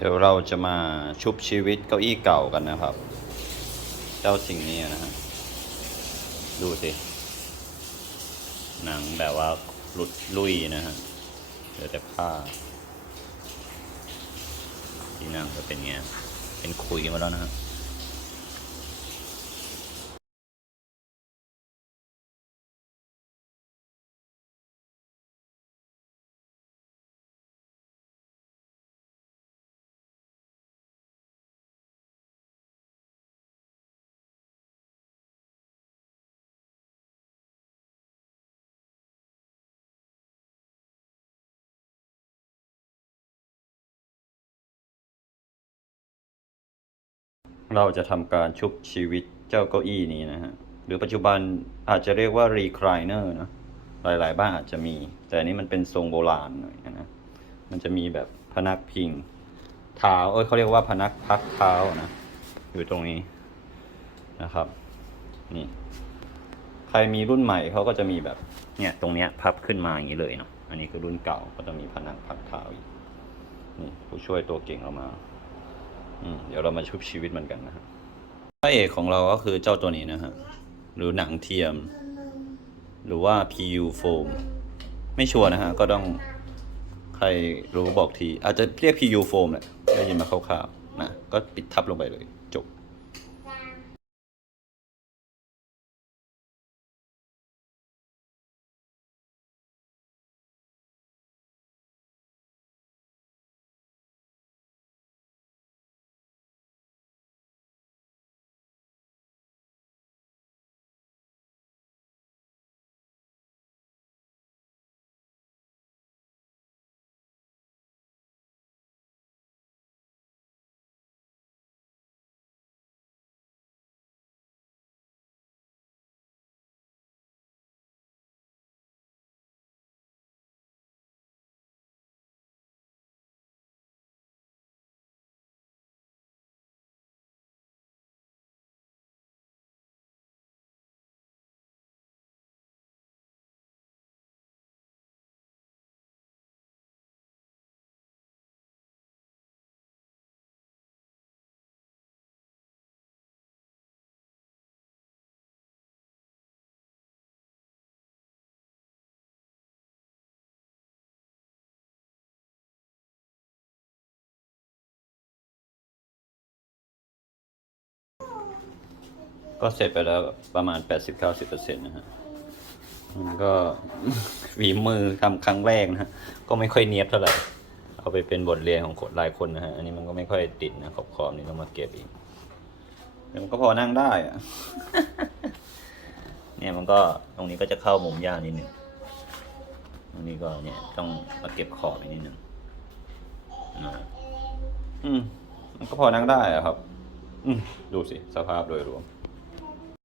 เดี๋ยวเราจะมาชุบชีวิตเก้าอี้เก่ากันนะครับ เจ้าสิ่งนี้นะฮะดูสิ หนังแบบว่าหลุดลุยนะฮะเหลือแต่ผ้าที่นั่งจะเป็นเงี้ยเป็นคุยมาแล้วนะฮะ เราจะทำการชุบชีวิตเจ้าเก้าอี้นี้นะฮะ หรือปัจจุบันอาจจะเรียกว่ารีคลายเนอร์นะ หลายๆ บ้านอาจจะมี แต่อันนี้มันเป็นทรงโบราณหน่อยนะ มันจะมีแบบพนักพิงเท้า เอ้ยเขาเรียกว่าพนักพักเท้านะ อยู่ตรงนี้นะครับ นี่ ใครมีรุ่นใหม่เขาก็จะมีแบบ เนี่ย ตรงเนี้ยพับขึ้นมาอย่างนี้เลยเนาะ อันนี้คือรุ่นเก่าก็จะมีพนักพักเท้าอีก นี่ผู้ช่วยตัวเก่งเรามา เดี๋ยวเรามาชุบชีวิตมันกันนะฮะพระเอกของเราก็คือเจ้าตัวนี้นะฮะ หรือหนังเทียม หรือว่า PU foam ไม่ชัวร์นะฮะ ก็ต้องใครรู้บอกที อาจจะเรียก PU foam แหละได้ยินมาคร่าวๆนะ ก็ปิดทับลงไปเลย ก็เสร็จไปแล้วประมาณ 80-90%นะฮะมันก็ฝีมือทำครั้งแรกนะฮะก็ไม่ค่อยเนียบเท่าไหร่ เอาไปเป็นบทเรียนของคนหลายคนนะฮะ อันนี้มันก็ไม่ค่อยติดนะขอบขอบนี่ต้องมาเก็บอีกแต่มันก็พอนั่งได้อะเนี่ยมันก็ตรงนี้ก็จะเข้ามุมยากนิดนึงตรงนี้ก็เนี่ยต้องมาเก็บขอบอีกนิดนึงนะอืมมันก็พอนั่งได้อะครับ อืมดูสิสภาพโดยรวม